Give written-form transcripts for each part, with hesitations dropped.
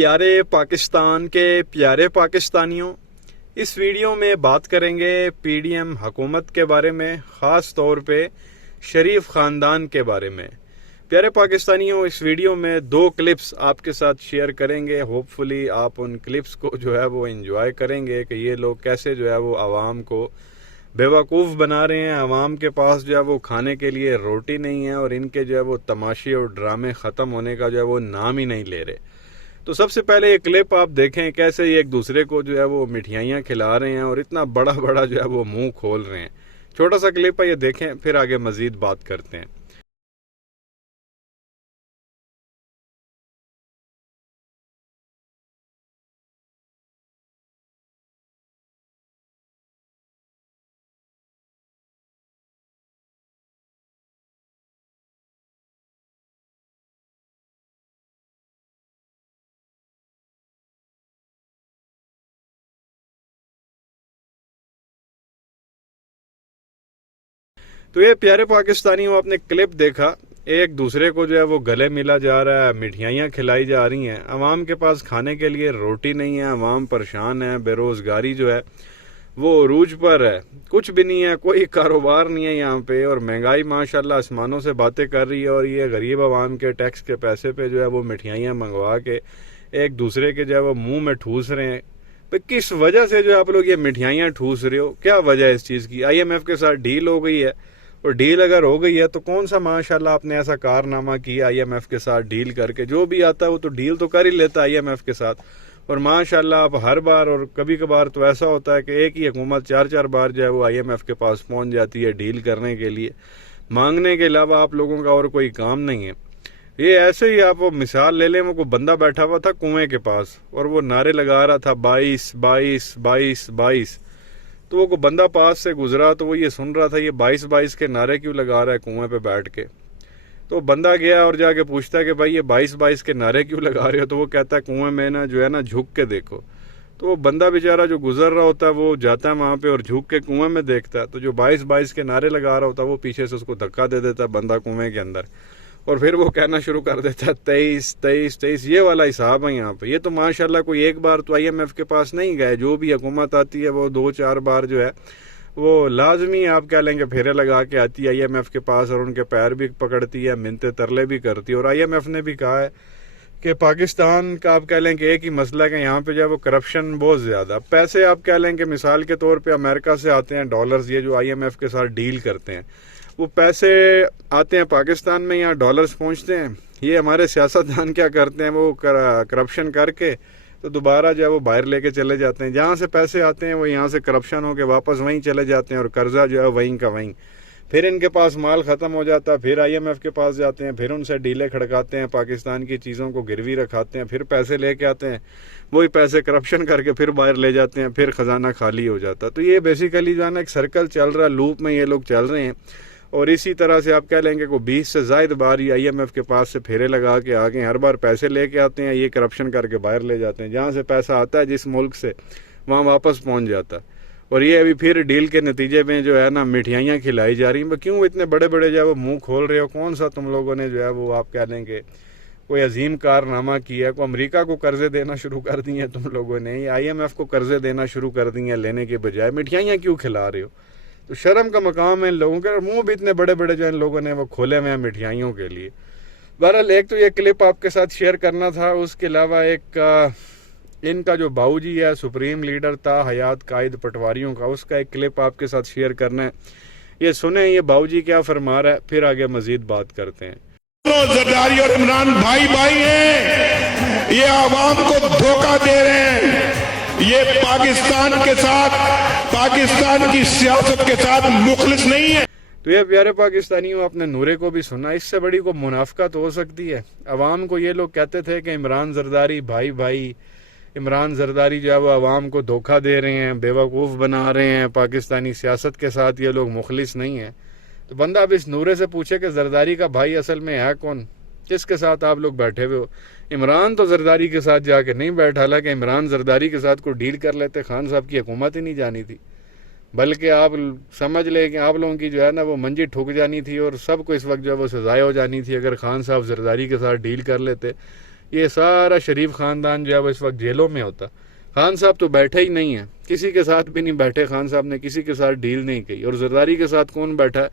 پیارے پاکستان کے پیارے پاکستانیوں، اس ویڈیو میں بات کریں گے پی ڈی ایم حکومت کے بارے میں، خاص طور پہ شریف خاندان کے بارے میں۔ پیارے پاکستانیوں، اس ویڈیو میں 2 کلپس آپ کے ساتھ شیئر کریں گے۔ ہوپ فلی آپ ان کلپس کو جو ہے وہ انجوائے کریں گے کہ یہ لوگ کیسے جو ہے وہ عوام کو بیوقوف بنا رہے ہیں۔ عوام کے پاس جو ہے وہ کھانے کے لیے روٹی نہیں ہے اور ان کے جو ہے وہ تماشے اور ڈرامے ختم ہونے کا جو ہے وہ نام ہی نہیں لے رہے۔ تو سب سے پہلے یہ کلپ آپ دیکھیں کیسے یہ ایک دوسرے کو جو ہے وہ مٹھائیاں کھلا رہے ہیں اور اتنا بڑا بڑا جو ہے وہ منہ کھول رہے ہیں۔ چھوٹا سا کلپ ہے، یہ دیکھیں، پھر آگے مزید بات کرتے ہیں۔ تو یہ پیارے پاکستانیوں، آپ نے کلپ دیکھا، ایک دوسرے کو جو ہے وہ گلے ملا جا رہا ہے، مٹھائیاں کھلائی جا رہی ہیں۔ عوام کے پاس کھانے کے لیے روٹی نہیں ہے، عوام پریشان ہے، بے روزگاری جو ہے وہ عروج پر ہے، کچھ بھی نہیں ہے، کوئی کاروبار نہیں ہے یہاں پہ، اور مہنگائی ماشاءاللہ آسمانوں سے باتیں کر رہی ہے، اور یہ غریب عوام کے ٹیکس کے پیسے پہ جو ہے وہ مٹھائیاں منگوا کے ایک دوسرے کے جو ہے وہ منہ میں ٹھوس رہے ہیں۔ کس وجہ سے جو آپ لوگ یہ مٹھائیاں ٹھوس رہے ہو؟ کیا وجہ ہے اس چیز کی؟ آئی ایم ایف کے ساتھ ڈیل ہو گئی ہے، اور ڈیل اگر ہو گئی ہے تو کون سا ماشاءاللہ آپ نے ایسا کارنامہ کیا آئی ایم ایف کے ساتھ ڈیل کر کے؟ جو بھی آتا ہے وہ تو ڈیل تو کر ہی لیتا ہے آئی ایم ایف کے ساتھ، اور ماشاءاللہ آپ ہر بار، اور کبھی کبھار تو ایسا ہوتا ہے کہ ایک ہی حکومت 4 بار جو ہے وہ آئی ایم ایف کے پاس پہنچ جاتی ہے ڈیل کرنے کے لیے۔ مانگنے کے علاوہ آپ لوگوں کا اور کوئی کام نہیں ہے۔ یہ ایسے ہی آپ وہ مثال لے لیں، وہ کوئی بندہ بیٹھا ہوا تھا کنویں کے پاس اور وہ نعرے لگا رہا تھا 22 22 22 22۔ تو وہ کوئی بندہ پاس سے گزرا تو وہ یہ سن رہا تھا یہ 22 22 کے نعرے کیوں لگا رہا ہے کنویں پہ بیٹھ کے؟ تو بندہ گیا اور جا کے پوچھتا ہے کہ بھائی یہ 22 22 کے نعرے کیوں لگا رہے ہو؟ تو وہ کہتا ہے کنویں میں نا جو ہے نا جھک کے دیکھو۔ تو وہ بندہ بیچارہ جو گزر رہا ہوتا ہے وہ جاتا ہے وہاں پہ اور جھک کے کنویں میں دیکھتا ہے، تو جو 22 22 کے نعرے لگا رہا ہوتا ہے وہ پیچھے سے اس کو دھکا دے دیتا ہے بندہ کنویں کے اندر، اور پھر وہ کہنا شروع کر دیتا ہے 23 23 23۔ یہ والا حساب ہے یہاں پہ۔ یہ تو ماشاءاللہ کوئی ایک بار تو آئی ایم ایف کے پاس نہیں گئے، جو بھی حکومت آتی ہے وہ 2-4 بار جو ہے وہ لازمی آپ کہہ لیں گے پھیرے لگا کے آتی ہے آئی ایم ایف کے پاس، اور ان کے پیر بھی پکڑتی ہے، منتے ترلے بھی کرتی ہے۔ اور آئی ایم ایف نے بھی کہا ہے کہ پاکستان کا آپ کہہ لیں کہ ایک ہی مسئلہ ہے کہ یہاں پہ جو ہے وہ کرپشن بہت زیادہ، پیسے آپ کہہ لیں کہ مثال کے طور پہ امریکہ سے آتے ہیں ڈالرز، یہ جو آئی ایم ایف کے ساتھ ڈیل کرتے ہیں وہ پیسے آتے ہیں پاکستان میں، یہاں ڈالرز پہنچتے ہیں۔ یہ ہمارے سیاستدان کیا کرتے ہیں، وہ کرپشن کر کے تو دوبارہ جو ہے وہ باہر لے کے چلے جاتے ہیں۔ جہاں سے پیسے آتے ہیں وہ یہاں سے کرپشن ہو کے واپس وہیں چلے جاتے ہیں، اور قرضہ جو ہے وہیں کا وہیں۔ پھر ان کے پاس مال ختم ہو جاتا ہے، پھر آئی ایم ایف کے پاس جاتے ہیں، پھر ان سے ڈیلیں کھڑکاتے ہیں، پاکستان کی چیزوں کو گروی رکھاتے ہیں، پھر پیسے لے کے آتے ہیں، وہی پیسے کرپشن کر کے پھر باہر لے جاتے ہیں، پھر خزانہ خالی ہو جاتا ہے۔ تو یہ بیسیکلی جو ہے نا ایک سرکل چل رہا ہے، لوپ میں یہ لوگ چل رہے ہیں، اور اسی طرح سے آپ کہہ لیں گے کوئی 20 سے زائد بار یہ آئی ایم ایف کے پاس سے پھیرے لگا کے آگے ہر بار پیسے لے کے آتے ہیں، یہ کرپشن کر کے باہر لے جاتے ہیں، جہاں سے پیسہ آتا ہے جس ملک سے وہاں واپس پہنچ جاتا ہے۔ اور یہ ابھی پھر ڈیل کے نتیجے میں جو ہے نا مٹھائیاں کھلائی جا رہی ہیں۔ کیوں اتنے بڑے بڑے جو ہے وہ منہ کھول رہے ہو؟ کون سا تم لوگوں نے جو ہے وہ آپ کہہ لیں کہ کوئی عظیم کارنامہ کیا ہے؟ کوئی امریکہ کو قرضے دینا شروع کر دی ہیں تم لوگوں نے، یا آئی ایم ایف کو قرضے دینا شروع کر دی ہیں لینے کے بجائے؟ مٹھائیاں کیوں کھلا رہے ہو؟ تو شرم کا مقام ہے ان لوگوں کے، اور منہ بھی اتنے بڑے بڑے جو ان لوگوں نے وہ کھولے ہوئے ہیں مٹھائیوں کے لیے۔ بہرحال ایک تو یہ کلپ آپ کے ساتھ شیئر کرنا تھا، اس کے علاوہ ایک ان کا جو باؤ جی ہے سپریم لیڈر تا حیات قائد پٹواریوں کا، اس کا ایک کلپ آپ کے ساتھ شیئر کرنا ہے۔ یہ سنیں یہ باؤ جی کیا فرما رہا ہے، پھر آگے مزید بات کرتے ہیں۔ زرداری اور عمران بھائی بھائی ہیں، یہ عوام کو دھوکہ دے رہے ہیں، یہ پاکستان کے ساتھ، پاکستان کی سیاست کے ساتھ مخلص نہیں ہے۔ تو یہ پیارے پاکستانیوں، آپ نے نورے کو بھی سنا، اس سے بڑی کوئی منافقت ہو سکتی ہے؟ عوام کو یہ لوگ کہتے تھے کہ عمران زرداری بھائی بھائی، عمران زرداری جو ہے وہ عوام کو دھوکہ دے رہے ہیں، بیوقوف بنا رہے ہیں، پاکستانی سیاست کے ساتھ یہ لوگ مخلص نہیں ہیں۔ تو بندہ اب اس نورے سے پوچھے کہ زرداری کا بھائی اصل میں ہے کون، جس کے ساتھ آپ لوگ بیٹھے ہوئے ہو؟ عمران تو زرداری کے ساتھ جا کے نہیں بیٹھا، حالانکہ عمران زرداری کے ساتھ کوئی ڈیل کر لیتے خان صاحب کی حکومت ہی نہیں جانی تھی، بلکہ آپ سمجھ لیں کہ آپ لوگوں کی جو ہے نا وہ منجی ٹھک جانی تھی، اور سب کو اس وقت جو ہے وہ سزائے ہو جانی تھی اگر خان صاحب زرداری کے ساتھ ڈیل کر لیتے، یہ سارا شریف خاندان جو ہے وہ اس وقت جیلوں میں ہوتا. خان صاحب تو بیٹھے ہی نہیں ہیں, کسی کے ساتھ بھی نہیں بیٹھے. خان صاحب نے کسی کے ساتھ ڈیل نہیں کی. اور زرداری کے ساتھ کون بیٹھا ہے؟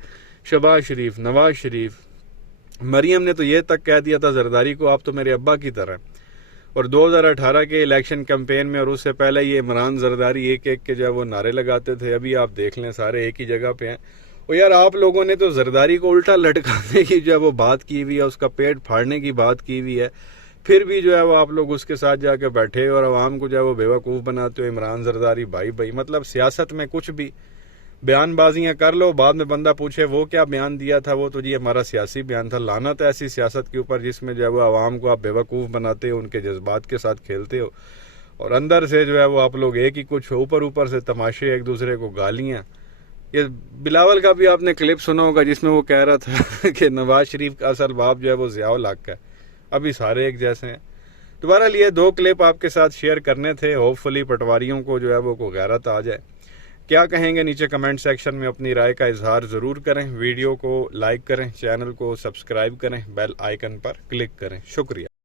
شہباز شریف, نواز شریف. مریم نے تو یہ تک کہہ دیا تھا زرداری کو, آپ تو میرے ابا کی طرح. اور 2018 کے الیکشن کمپین میں اور اس سے پہلے یہ عمران زرداری ایک ایک کے جو ہے وہ نعرے لگاتے تھے. ابھی آپ دیکھ لیں سارے ایک ہی جگہ پہ ہیں. اور یار آپ لوگوں نے تو زرداری کو الٹا لٹکانے کی جو ہے وہ بات کی ہوئی ہے, اس کا پیٹ پھاڑنے کی بات کی ہوئی ہے. پھر بھی جو ہے وہ آپ لوگ اس کے ساتھ جا کے بیٹھے اور عوام کو جو ہے وہ بیوقوف بناتے ہو. عمران زرداری بھائی بھائی, مطلب سیاست میں کچھ بھی بیان بازیاں کر لو, بعد میں بندہ پوچھے وہ کیا بیان دیا تھا, وہ تو جی ہمارا سیاسی بیان تھا. لعنت ہے ایسی سیاست کے اوپر جس میں جو ہے وہ عوام کو آپ بیوقوف بناتے ہو, ان کے جذبات کے ساتھ کھیلتے ہو, اور اندر سے جو ہے وہ آپ لوگ ایک ہی کچھ, اوپر سے تماشے, ایک دوسرے کو گالیاں. یہ بلاول کا بھی آپ نے کلپ سنا ہوگا جس میں وہ کہہ رہا تھا کہ نواز شریف کا اصل باپ جو ہے وہ ضیاء الحق ہے. ابھی سارے ایک جیسے ہیں. دوبارہ یہ 2 کلپ آپ کے ساتھ شیئر کرنے تھے. ہوپ فلی پٹواریوں کو جو ہے وہ کو غیرت آ جائے. کیا کہیں گے نیچے کمنٹ سیکشن میں اپنی رائے کا اظہار ضرور کریں. ویڈیو کو لائک کریں, چینل کو سبسکرائب کریں, بیل آئیکن پر کلک کریں. شکریہ.